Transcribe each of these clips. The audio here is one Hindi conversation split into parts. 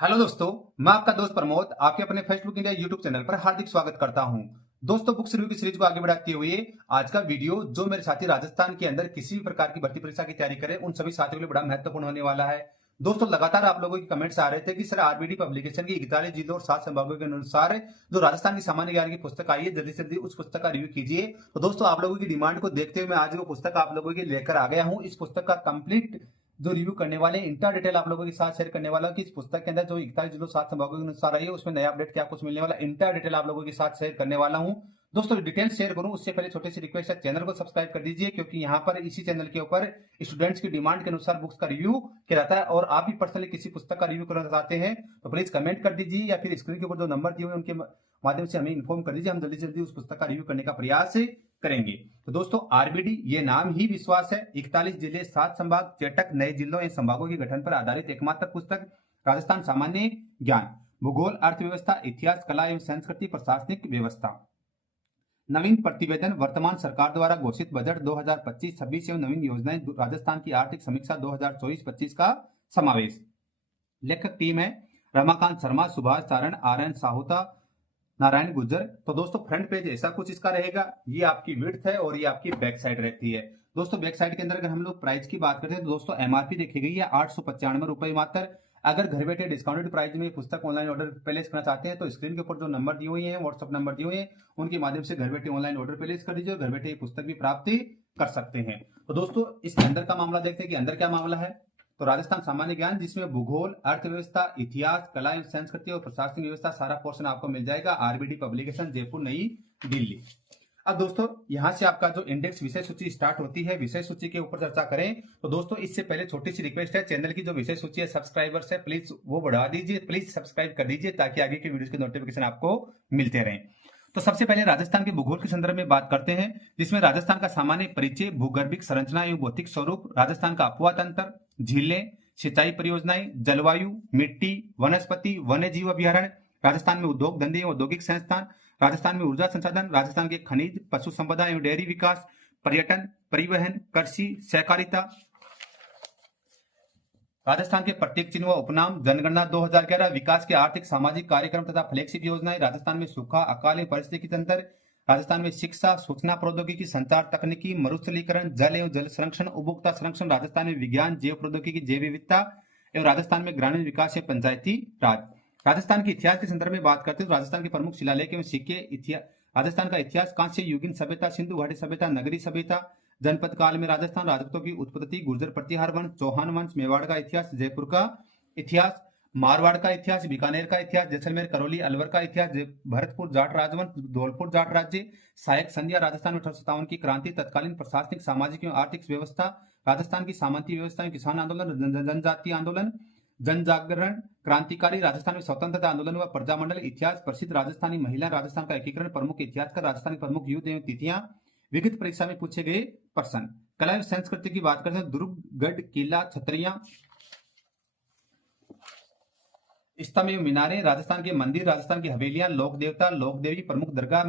हेलो दोस्तों, मैं आपका दोस्त प्रमोद आपके अपने फेसबुक इंडिया यूट्यूब चैनल पर हार्दिक स्वागत करता हूं। दोस्तों, बुक्स रिव्यू की सीरीज को आगे बढ़ाते हुए आज का वीडियो जो मेरे साथी राजस्थान के अंदर किसी भी प्रकार की भर्ती परीक्षा की तैयारी करें उन सभी साथियों के लिए बड़ा महत्वपूर्ण होने वाला है। दोस्तों, लगातार आप लोगों के कमेंट्स आ रहे थे कि सर आरबीडी पब्लिकेशन की 41 जिलों और 7 संभागों के अनुसार जो राजस्थान की सामान्य ज्ञान की पुस्तक आई है, जल्दी से जल्दी उस पुस्तक का रिव्यू कीजिए। तो दोस्तों, आप लोगों की डिमांड को देखते हुए मैं आज वो पुस्तक आप लोगों के लिए लेकर आ गया हूँ। इस पुस्तक का कंप्लीट जो रिव्यू करने वाले इंटर डिटेल आप लोगों के साथ शेयर करने वाला हूं कि इस पुस्तक के अंदर जो 41 जिलों 7 संभागों के अनुसार आई है उसमें नया अपडेट क्या कुछ मिलने वाला, इंटर डिटेल आप लोगों के साथ शेयर करने वाला हूं। दोस्तों, डिटेल शेयर करूं उससे पहले छोटी सी रिक्वेस्ट है, चैनल को सब्सक्राइब कर दीजिए क्योंकि यहाँ पर इसी चैनल के ऊपर स्टूडेंट्स की डिमांड के अनुसार बुक्स का रिव्यू किया जाता है। और आप भी पर्सनली किसी पुस्तक का रिव्यू करना चाहते हैं तो प्लीज कमेंट कर दीजिए या फिर स्क्रीन के ऊपर जो नंबर दिए हुए उनके माध्यम से हमें इन्फॉर्म कर दीजिए। हम जल्दी से जल्दी उस पुस्तक का रिव्यू करने का प्रयास करेंगे। तो दोस्तों, आरबीडी ये नाम ही विश्वास है। 41 जिले 7 संभाग चेटक नए जिलों एवं संभागों के गठन पर आधारित एकमात्र पुस्तक। राजस्थान सामान्य ज्ञान, भूगोल, अर्थव्यवस्था, इतिहास, कला एवं संस्कृति, प्रशासनिक व्यवस्था। नवीन प्रतिवेदन, वर्तमान सरकार द्वारा घोषित बजट 2025-26 एवं नवीन योजनाएं, राजस्थान की आर्थिक समीक्षा 2024-25 का समावेश। लेखक टीम है रमाकांत शर्मा, सुभाष सारण, आर.एन. साहुता, नारायण गुज्जर। तो दोस्तों, फ्रंट पेज ऐसा कुछ इसका रहेगा। ये आपकी विड्थ है और ये आपकी बैक साइड रहती है। दोस्तों, बैक साइड के अंदर अगर हम लोग प्राइस की बात करते हैं तो दोस्तों एमआरपी देखी गई है 895 रुपए मात्र। अगर घर बैठे डिस्काउंटेड प्राइस में पुस्तक ऑनलाइन ऑर्डर प्लेस करना चाहते हैं तो स्क्रीन के ऊपर जो नंबर दिए हुए हैं, व्हाट्सअप नंबर दिए हुए हैं, उनके माध्यम से घर बैठे ऑनलाइन ऑर्डर प्लेस कर दीजिए, घर बैठे पुस्तक भी प्राप्त कर सकते हैं। तो दोस्तों, इसके अंदर का मामला देखते हैं कि अंदर क्या मामला है। तो राजस्थान सामान्य ज्ञान, जिसमें भूगोल, अर्थव्यवस्था, इतिहास, कला एवं संस्कृति और प्रशासनिक व्यवस्था सारा पोर्शन आपको मिल जाएगा। आरबीडी पब्लिकेशन, जयपुर, नई दिल्ली। अब दोस्तों, यहां से आपका जो इंडेक्स विषय सूची स्टार्ट होती है, विषय सूची के ऊपर चर्चा करें तो दोस्तों इससे पहले छोटी सी रिक्वेस्ट है, चैनल की जो विषय सूची है सब्सक्राइबर्स है प्लीज वो बढ़ा दीजिए, प्लीज सब्सक्राइब कर दीजिए ताकि आगे की वीडियोस के नोटिफिकेशन आपको मिलते रहें। तो सबसे पहले राजस्थान के भूगोल के संदर्भ में बात करते हैं, जिसमें राजस्थान का सामान्य परिचय, भूगर्भिक संरचना एवं भौतिक स्वरूप, राजस्थान का अपवा तंत्र, झीलें, सिंचाई परियोजनाएं, जलवायु, मिट्टी, वनस्पति, वन्य जीव अभ्यारण्य, राजस्थान में उद्योग धंधे एवं औद्योगिक संस्थान, राजस्थान में ऊर्जा संसाधन, राजस्थान के खनिज, पशु संपदा एवं डेयरी विकास, पर्यटन, परिवहन, कृषि, सहकारिता, राजस्थान के प्रत्येक चिन्ह व उपनाम, जनगणना 2011, विकास के आर्थिक सामाजिक कार्यक्रम तथा फ्लैगशिप योजनाएं, राजस्थान में सूखा, अकाल एवं परिस्थिति तंत्र, राजस्थान में शिक्षा, सूचना प्रौद्योगिकी, संचार तकनीकी, मरुस्थलीकरण, जल एवं जल संरक्षण, उपभोक्ता संरक्षण, राजस्थान में विज्ञान, जैव प्रौद्योगिकी, जैव विविधता एवं राजस्थान में ग्रामीण विकास एवं पंचायती राज। राजस्थान के इतिहास के संदर्भ में बात करते हैं तो राजस्थान के प्रमुख शिलालेख एवं सिक्के, इतिहास, राजस्थान का इतिहास, कांस्य युगीन सभ्यता, सिंधु घाटी सभ्यता, नगरी सभ्यता, जनपद काल में राजस्थान, राजपूतों की उत्पत्ति, गुर्जर प्रतिहार वंश, चौहान वंश, मेवाड़ का इतिहास, जयपुर का इतिहास, मारवाड़ का इतिहास, बीकानेर का इतिहास, जैसलमेर, करौली, अलवर का इतिहास, भरतपुर जाट राजवंश, धौलपुर जाट राज्य, सहायक संध्या, राजस्थान में 1857 की क्रांति, तत्कालीन प्रशासनिक, सामाजिक एवं आर्थिक व्यवस्था, राजस्थान की सामंती व्यवस्था, किसान आंदोलन, जनजातीय आंदोलन, जन जागरण, क्रांतिकारी, राजस्थान में स्वतंत्रता आंदोलन व प्रजामंडल, इतिहास, प्रसिद्ध राजस्थानी महिला, राजस्थान का एकीकरण, प्रमुख इतिहासकार, राजस्थान के प्रमुख युद्ध एवं तिथियां, विगत परीक्षा में पूछे गए प्रश्न। कला एवं संस्कृति की बात करते हैं, दुर्ग, गढ़, किला, छतरियां, स्तंभ एवं मीनारे, राजस्थान के मंदिर, राजस्थान की हवेलियां, लोक देवता, लोक देवी, प्रमुख दरगाह,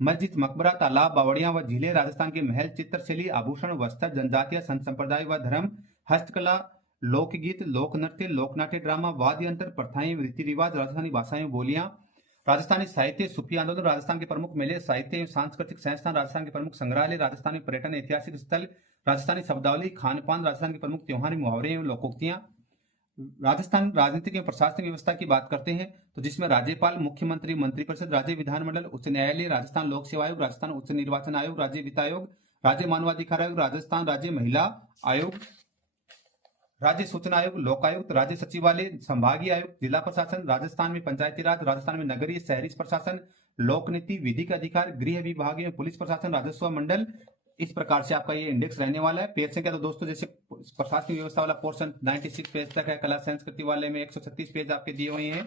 मस्जिद, मकबरा, तालाब, बावड़ियां व झीलें, राजस्थान के महल, चित्रशैली, आभूषण, वस्त्र, जनजातीय, संत संप्रदाय व धर्म, हस्तकला, लोकगीत, लोक नृत्य, लोकनाट्य, ड्रामा, वाद्य यंत्र, प्रथाएं, रीति रिवाज, राजस्थानी भाषाएं, बोलियां, राजस्थानी साहित्य, सूफी आंदोलन, राजस्थान के प्रमुख मेले, साहित्य एवं सांस्कृतिक संस्थान, राजस्थान के प्रमुख संग्रहालय, राजस्थानी पर्यटन, ऐतिहासिक स्थल, राजस्थानी शब्दावली, खान पान, राजस्थान के प्रमुख त्योहार, मुहावरे एवं लोकोक्तियां। राजस्थान राजनीतिक एवं प्रशासनिक व्यवस्था की बात करते हैं तो जिसमें राज्यपाल, मुख्यमंत्री, मंत्रिपरिषद, राज्य विधानमंडल, उच्च न्यायालय, राजस्थान लोक सेवा आयोग, राजस्थान उच्च निर्वाचन आयोग, राज्य वित्त आयोग, राज्य मानवाधिकार आयोग, राजस्थान राज्य महिला आयोग, राज्य सूचना आयोग, लोकायुक्त, राज्य सचिवालय, संभागीय आयुक्त, जिला प्रशासन, राजस्थान में पंचायती राज, राजस्थान में नगरीय शहरी प्रशासन, लोक नीति, विधिक अधिकार, गृह विभाग में पुलिस प्रशासन, राजस्व मंडल। इस प्रकार से आपका ये इंडेक्स रहने वाला है। पेज संख्या तो दोस्तों जैसे प्रशासनिक व्यवस्था वाला पोर्शन 96 पेज तक है, कला संस्कृति वाले में 136 पेज आपके दिए हुए हैं,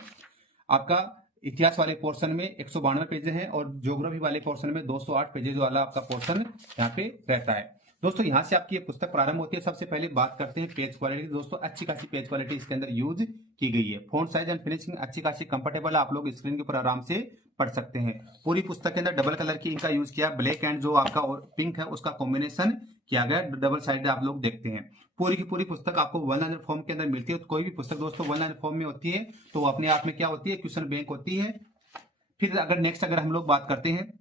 आपका इतिहास वाले पोर्शन में 192 पेज है और ज्योग्राफी वाले पोर्शन में 208 पेजेज वाला आपका पोर्शन यहाँ पे रहता है। दोस्तों यहाँ से आपकी ये पुस्तक प्रारंभ होती है। सबसे पहले बात करते हैं पेज क्वालिटी। दोस्तों अच्छी खासी पेज क्वालिटी इसके अंदर यूज की गई है। फॉन्ट साइज एंड फिनिशिंग अच्छी खासी कंफर्टेबल, आप लोग स्क्रीन के ऊपर आराम से पढ़ सकते हैं। पूरी पुस्तक के अंदर डबल कलर की इंक का यूज किया, ब्लैक एंड जो आपका पिंक है उसका कॉम्बिनेशन किया गया, डबल साइड आप लोग देखते हैं। पूरी की पूरी पुस्तक आपको वन लाइनर फॉर्म के अंदर मिलती है। तो कोई भी पुस्तक दोस्तों वन लाइनर फॉर्म में होती है तो वो अपने आप में क्या होती है, क्वेश्चन बैंक होती है। फिर अगर नेक्स्ट अगर हम लोग बात करते हैं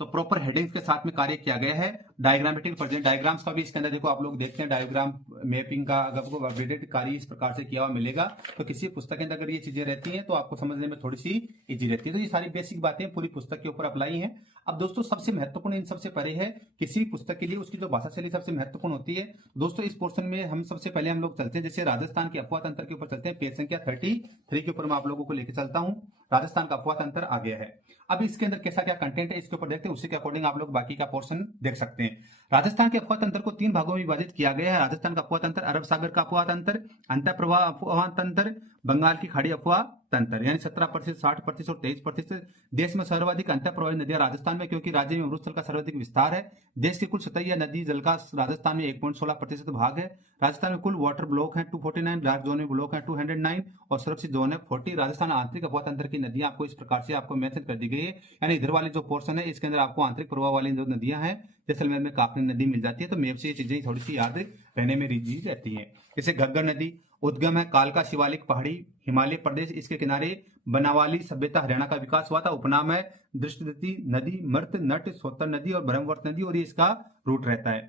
तो प्रॉपर हेडिंग्स के साथ में कार्य किया गया है। डायग्रामेटिक प्रेजेंट डायग्राम्स का भी इसके अंदर देखो आप लोग देखते हैं, डायग्राम मैपिंग का अगर आपको अपडेटेड कार्य इस प्रकार से किया हुआ मिलेगा तो किसी पुस्तक के अंदर अगर ये चीजें रहती हैं तो आपको समझने में थोड़ी सी इजी रहती है। तो ये सारी बेसिक बातें पूरी पुस्तक के ऊपर अप्लाई हैं। अब दोस्तों सबसे महत्वपूर्ण इन सबसे परे है किसी भी पुस्तक के लिए उसकी जो भाषा शैली सबसे महत्वपूर्ण होती है। दोस्तों इस पोर्शन में हम सबसे पहले हम लोग चलते हैं, जैसे राजस्थान के अफवाह तंत्र के ऊपर चलते हैं। पेज संख्या 33 के ऊपर मैं आप लोगों को लेकर चलता हूं। राजस्थान का अफवाह तंत्र आ गया है। अब इसके अंदर कैसा क्या कंटेंट है इसके ऊपर देखते हैं, उसी के अकॉर्डिंग आप लोग बाकी का पोर्शन देख सकते हैं। राजस्थान के अफवाह तंत्र को 3 भागों में विभाजित किया गया है। राजस्थान का अफवाह तंत्र, अरब सागर का अफवाह तंत्र, अंतर प्रवाह अफवाह तंत्र, बंगाल की खाड़ी अफवाह तंत्र, यानी 17%, 60% और 23%। देश में सर्वाधिक अंतर प्रवाही नदियां राजस्थान में, क्योंकि राज्य में मरुस्थल का सर्वाधिक विस्तार है। देश की कुल सतही नदी जल का राजस्थान में 1.16% भाग है। राजस्थान में कुल वाटर ब्लॉक है 249, डार्क जोन में ब्लॉक है 209 और सुरक्षित जोन है 40। राजस्थान आंतरिक अफवाह तंत्र की नदियां आपको इस प्रकार से आपको मेंशन कर दी गई है, यानी इधर वाले जो पोर्शन है इसके अंदर आपको आंतरिक प्रवाह वाली जो नदियां हैं, जैसलमेर में काफी नदी मिल जाती है। तो मैप से ये चीजें थोड़ी सी याद रहने में इजी रहती है। जैसे घग्गर नदी उद्गम है कालका शिवालिक पहाड़ी हिमालय प्रदेश, इसके किनारे बनावाली सभ्यता हरियाणा का विकास हुआ था। उपनाम है दृष्टि नदी, मृत नट सोतर नदी और ब्रह्मवर्त नदी, और ये इसका रूट रहता है।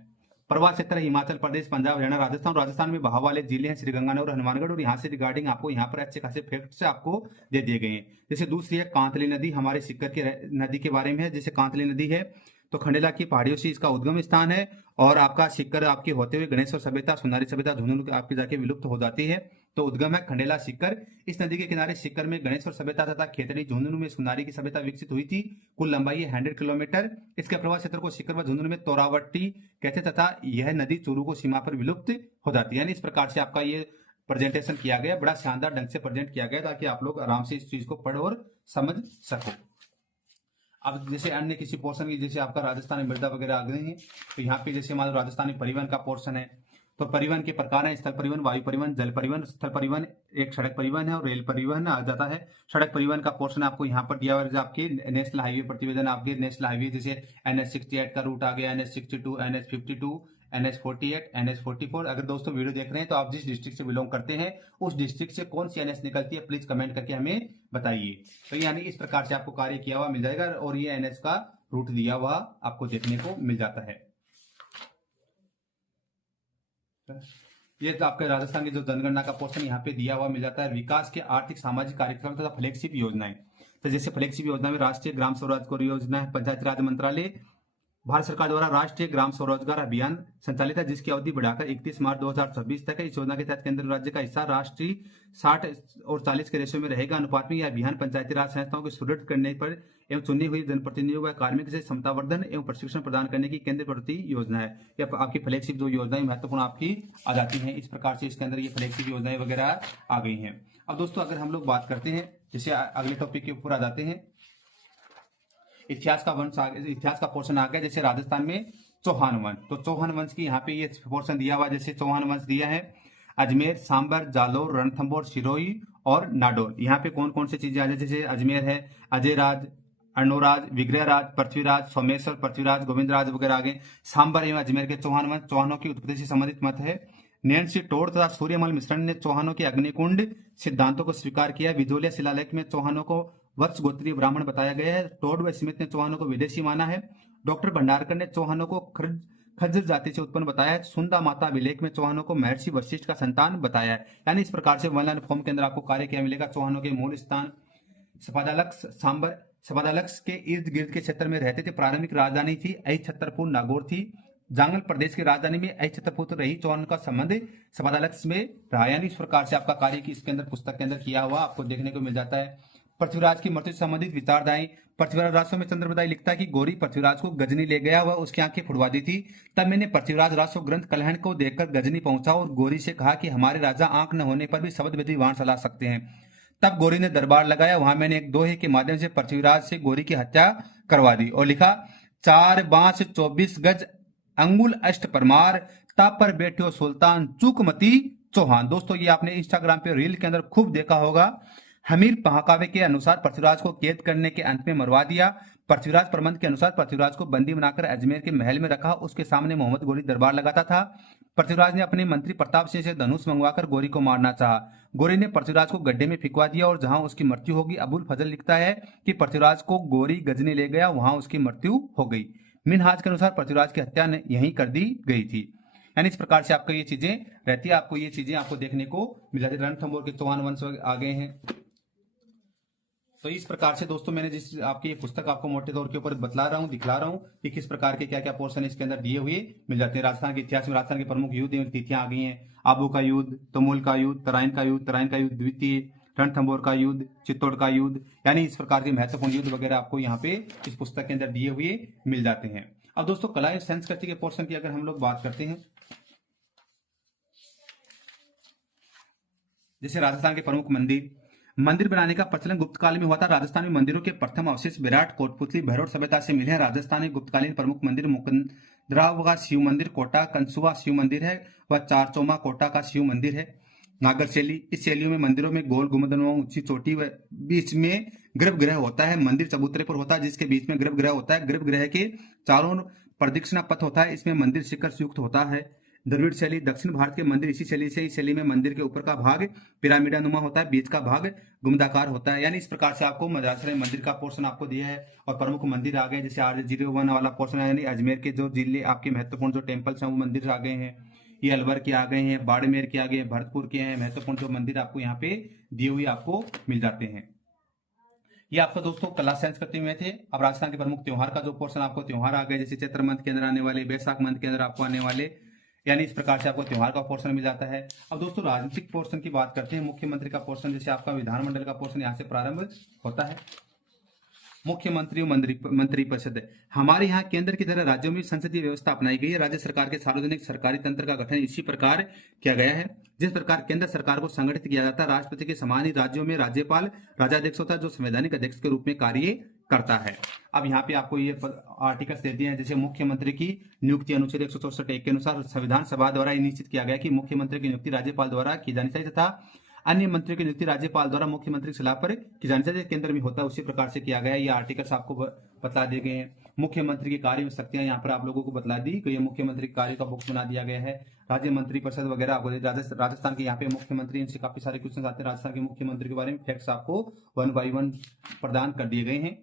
प्रवाह क्षेत्र हिमाचल प्रदेश, पंजाब, हरियाणा, राजस्थान। राजस्थान में बहाव वाले जिले हैं श्रीगंगानगर, हनुमानगढ़, और यहाँ से रिगार्डिंग आपको यहाँ पर अच्छे खासे फैक्ट्स आपको दे दिए गए हैं। जैसे दूसरी है कांतली नदी, हमारे सिक्कर की नदी के बारे में है। जैसे कांतली नदी है तो खंडेला की पहाड़ियों से इसका उद्गम स्थान है, और आपका सिक्कर आपके होते हुए गणेश और सभ्यता, सुनारी सभ्यता झुंझुनू आपके जाके विलुप्त हो जाती है। तो उद्गम है खंडेला सिक्कर। इस नदी के किनारे सिक्कर में गणेश और सभ्यता तथा खेतड़ी झुंझुनू में सुनारी की सभ्यता विकसित हुई थी। कुल लंबाई है 100 किलोमीटर। इसके प्रवाह क्षेत्र को सिक्कर व झुंझुनू में तोरावट्टी कहते, तथा यह नदी चूरू को सीमा पर विलुप्त हो जाती है। यानी इस प्रकार से आपका ये प्रेजेंटेशन किया गया, बड़ा शानदार ढंग से प्रेजेंट किया गया ताकि आप लोग आराम से इस चीज को पढ़ और समझ सको। अब जैसे अन्य किसी पोर्शन की, जैसे आपका राजस्थानी मृदा वगैरह आ गए हैं, तो यहाँ पे जैसे मान लो राजस्थानी परिवहन का पोर्शन है, तो परिवहन के प्रकार है स्थल परिवहन, वायु परिवहन, जल परिवहन। स्थल परिवहन एक सड़क परिवहन है और रेल परिवहन आ जाता है। सड़क परिवहन का पोर्शन आपको यहाँ पर दिया हुआ है, आपके नेशनल हाईवे प्रतिवेदन, आपके नेशनल हाईवे जैसे NH68 का रूट आ गया, NH62, NH52, NH48, NH44। अगर दोस्तों वीडियो देख रहे हैं तो आप जिस डिस्ट्रिक्ट से बिलोंग करते हैं उस डिस्ट्रिक्ट से कौन सी NH निकलती है प्लीज कमेंट करके हमें बताइए। तो यानी इस प्रकार से आपको कार्य किया हुआ मिल जाएगा, और ये NH का रूट दिया हुआ आपको देखने को मिल जाता है। ये तो आपके राजस्थान की जो जनगणना का पोर्शन यहाँ पे दिया हुआ मिल जाता है। विकास के आर्थिक सामाजिक कार्यक्रम तथा फ्लैगशिप योजनाएं, तो जैसे फ्लैगशिप योजना में राष्ट्रीय ग्राम स्वरोजगार योजना है, पंचायत राज मंत्रालय भारत सरकार द्वारा राष्ट्रीय ग्राम स्वरोजगार अभियान संचालित है, जिसकी अवधि बढ़ाकर 31 मार्च 2026 तक है। इस योजना के तहत केंद्र राज्य का हिस्सा राष्ट्रीय 60 और 40 के रेशो में रहेगा अनुपात में। यह अभियान पंचायती राज संस्थाओं को सुदृढ़ करने पर एवं चुनी हुई जनप्रतिनिधियों व कार्मिक से क्षमतावर्धन एवं प्रशिक्षण प्रदान करने की केंद्र प्रवृत्ति योजना है। यह आपकी फ्लैगशिप जो योजनाएं महत्वपूर्ण आपकी आ जाती हैं। इस प्रकार से इसके अंदर ये फ्लैगशिप योजनाएं वगैरह आ गई हैं। अब दोस्तों अगर हम लोग बात करते हैं, जैसे अगले टॉपिक के ऊपर आ जाते हैं, इतिहास का पोर्शन आ गया। जैसे राजस्थान में चौहान वंश, तो चौहान वंश की यहाँ पे ये पोर्शन दिया हुआ, जैसे चौहान वंश दिया है अजमेर, सांबर, जालोर, रणथंभौर, सिरोही और नाडोर। यहाँ पे कौन कौन सी चीजें आ जाए, जैसे अजमेर है अजयराज, अर्णोराज, विग्रहराज, पृथ्वीराज, सोमेश्वर, पृथ्वीराज, गोविंदराज वगैरह आगे। सांबर एवं अजमेर के चौहान वंश, चौहानों की उत्पत्ति से संबंधित मत है। नैन्सी टोड तथा सूर्यमल मिश्रण ने चौहानों के अग्निकुंड सिद्धांतों को स्वीकार किया। विजोलिया शिलालेख में चौहानों को वत्स गोत्रीय ब्राह्मण बताया गया है। टोड व स्मिथ ने चौहानों को विदेशी माना है। डॉक्टर भंडारकर ने चौहानों को खज्जर जाति से उत्पन्न बताया है। सुंदा माता विलेख में चौहानों को महर्षि वशिष्ठ का संतान बताया है। यानी इस प्रकार से वन लाइन फॉर्म के अंदर आपको कार्य क्या मिलेगा, चौहानों के मूल स्थान सपादालक्स, सांबर सपादालक्स के इर्द गिर्द के क्षेत्र में रहते थे। प्रारंभिक राजधानी थी छतरपुर नागौर थी। जांगल प्रदेश की राजधानी में छतरपुर रही। चौहान का संबंध सपादालक्स में रहा। यानी इस प्रकार से आपका कार्य की इसके अंदर पुस्तक के अंदर किया हुआ आपको देखने को मिल जाता है। पृथ्वीराज की मृत्यु से संबंधित विचारधाराएं, पृथ्वीराज रासो में चंद्रबदाई लिखता है कि गौरी पृथ्वीराज को गजनी ले गया, वह उसकी आंखें फुड़वा दी थी। तब मैंने पृथ्वीराज रासो ग्रंथ कलहण को देखकर गजनी पहुंचा और गौरी से कहा कि हमारे राजा आंख न होने पर भी शब्द विधि वाण चला सकते हैं। तब गौरी ने दरबार लगाया। वहां मैंने एक दोहे के माध्यम से पृथ्वीराज से गौरी की हत्या करवा दी और लिखा 4 बांस 24 गज अंगुल अष्ट परमार, ताप पर बैठो सुल्तान चूकमती चौहान। दोस्तों ये आपने इंस्टाग्राम पे रील के अंदर खूब देखा होगा। हमीर महाकाव्य के अनुसार पृथ्वीराज को कैद करने के अंत में मरवा दिया। पृथ्वीराज प्रबंध के अनुसार पृथ्वीराज को बंदी बनाकर अजमेर के महल में रखा। उसके सामने मोहम्मद गोरी दरबार लगाता था। पृथ्वीराज ने अपने मंत्री प्रताप सिंह से धनुष मंगवाकर गोरी को मारना चाहा। गोरी ने पृथ्वीराज को गड्ढे में फिकवा दिया और जहां उसकी मृत्यु होगी। अबुल फजल लिखता है कि पृथ्वीराज को गोरी गजनी ले गया, वहां उसकी मृत्यु हो गई। मिनहाज के अनुसार पृथ्वीराज की हत्या यहीं कर दी गई थी। यानी इस प्रकार से आपको ये चीजें रहती है, आपको ये चीजें आपको देखने को मिल जाती है। रणथंभौर के चौहान वंश आ गए हैं। तो इस प्रकार से दोस्तों मैंने जिस आपकी ये पुस्तक आपको मोटे तौर के ऊपर बतला रहा हूँ, दिखला रहा हूँ कि किस प्रकार के क्या क्या पोर्शन इसके अंदर दिए हुए मिल जाते हैं। राजस्थान के इतिहास में राजस्थान के प्रमुख युद्ध एवं तिथियां आ गई हैं। आबू का युद्ध, तमोल का युद्ध, तराइन का युद्ध द्वितीय, रणथंभौर का युद्ध, चित्तौड़ का युद्ध, यानी इस प्रकार के महत्वपूर्ण युद्ध वगैरह आपको यहाँ पे इस पुस्तक के अंदर दिए हुए मिल जाते हैं। अब दोस्तों कला एवं संस्कृति के पोर्शन की अगर हम लोग बात करते हैं, जैसे राजस्थान के प्रमुख मंदिर बनाने का प्रचलन गुप्त काल में हुआ था। राजस्थान में मंदिरों के प्रथम अवशेष विराट, कोटपुतली, भैरव सभ्यता से मिले हैं। राजस्थान में गुप्तकालीन प्रमुख मंदिर मुकंदराव का शिव मंदिर, कोटा कंसुआ शिव मंदिर है, वह चारचौमा कोटा का शिव मंदिर है। नागर शैली, इस शैलियों में मंदिरों में गोल गुंबदनुमा ऊंची चोटी व बीच में गर्भगृह होता है। मंदिर चबूतरे पर होता है जिसके बीच में गर्भगृह होता है। गर्भगृह के चारों प्रदक्षिणा पथ होता है। इसमें मंदिर शिखर से युक्त होता है। द्रविड़ शैली, दक्षिण भारत के मंदिर इसी शैली से, इस शैली में मंदिर के ऊपर का भाग पिरामिडानुमा होता है, बीच का भाग गुम्बदाकार होता है। यानी इस प्रकार से आपको मद्रास मंदिर का पोर्शन आपको दिया है। और प्रमुख मंदिर आ गए, जैसे R01 वाला पोर्शन है, यानी अजमेर के जो जिले आपके महत्वपूर्ण जो टेम्पल्स हैं वो मंदिर आ गए हैं। ये अलवर के आ गए हैं, बाड़मेर के आ गए, भरतपुर के हैं। महत्वपूर्ण जो मंदिर आपको यहाँ पे दिए हुए आपको मिल जाते हैं। ये आपका दोस्तों कला संस्कृति में थे। अब राजस्थान के प्रमुख त्योहार का जो पोर्शन आपको त्योहार आ गए, जैसे चैत्र मंथ के अंदर आने वाले, बैसाख मंथ के अंदर आपको आने वाले, यानी इस प्रकार से आपको त्योहार का पोर्शन मिल जाता है। अब दोस्तों राजनीतिक पोर्शन की बात करते हैं। मुख्यमंत्री का पोर्शन, जैसे आपका विधानमंडल का पोर्शन यहाँ से प्रारंभ होता है। मुख्यमंत्री और मंत्रिपरिषद, हमारे यहाँ केंद्र की तरह राज्यों में संसदीय व्यवस्था अपनाई गई है। राज्य सरकार के सार्वजनिक सरकारी तंत्र का गठन इसी प्रकार किया गया है जिस प्रकार केंद्र सरकार को संगठित किया जाता है। राष्ट्रपति के समान ही राज्यों में राज्यपाल राजाध्यक्ष होता है, जो संवैधानिक अध्यक्ष के रूप में कार्य करता है। अब यहाँ पे आपको ये आर्टिकल्स दे दिए हैं, जैसे मुख्यमंत्री की नियुक्ति अनुच्छेद 164 के अनुसार संविधान सभा द्वारा निश्चित किया गया कि मुख्यमंत्री की नियुक्ति राज्यपाल द्वारा की जानी चाहिए तथा अन्य मंत्रियों की नियुक्ति राज्यपाल द्वारा मुख्यमंत्री की सलाह पर की जानी चाहिए। केंद्र में होता है उसी प्रकार से किया गया। ये आर्टिकल्स आपको बता दिए गए हैं। मुख्यमंत्री की कार्य शक्तियां यहाँ पर आप लोगों को बतला दी गई है। मुख्यमंत्री कार्य का बुक्स बना दिया गया है। राज्य मंत्री परिषद वगैरह आपको राजस्थान के यहाँ पे मुख्यमंत्री, इनसे काफी सारे क्वेश्चन आते हैं। राजस्थान के मुख्यमंत्री के बारे में फैक्ट्स आपको 1 by 1 प्रदान कर दिए गए हैं।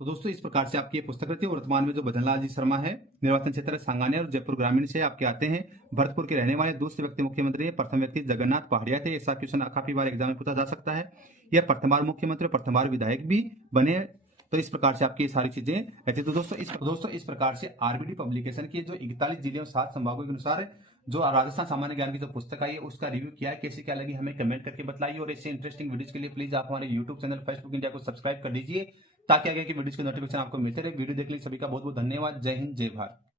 तो दोस्तों इस प्रकार से आपकी ये पुस्तक रहती है। वर्तमान में जो भजनलाल जी शर्मा है, निर्वाचन क्षेत्र सांगानेर और जयपुर ग्रामीण से आपके आते हैं। भरतपुर के रहने वाले। दूसरे व्यक्ति मुख्यमंत्री है, प्रथम व्यक्ति जगन्नाथ पहाड़िया थे। ऐसा क्वेश्चन काफी बार एग्जाम में पूछा जा सकता है। यह प्रथम बार मुख्यमंत्री, प्रथम बार विधायक भी बने। तो इस प्रकार से आपकी सारी चीजें रहती है। तो दोस्तों इस प्रकार से आरबीडी पब्लिकेशन की जो 41 जिले और 7 संभागों के अनुसार जो राजस्थान सामान्य ज्ञान की जो पुस्तक आई है उसका रिव्यू किया है। कैसी क्या लगी हमें कमेंट करके बताइए। और ऐसे इंटरेस्टिंग वीडियोस के लिए प्लीज आप हमारे यूट्यूब चैनल फेसबुक इंडिया को सब्सक्राइब कर लीजिए, ताकि आगे की वीडियोस के नोटिफिकेशन आपको मिलते रहे। वीडियो देखने के लिए सभी का बहुत बहुत धन्यवाद। जय हिंद, जय भारत।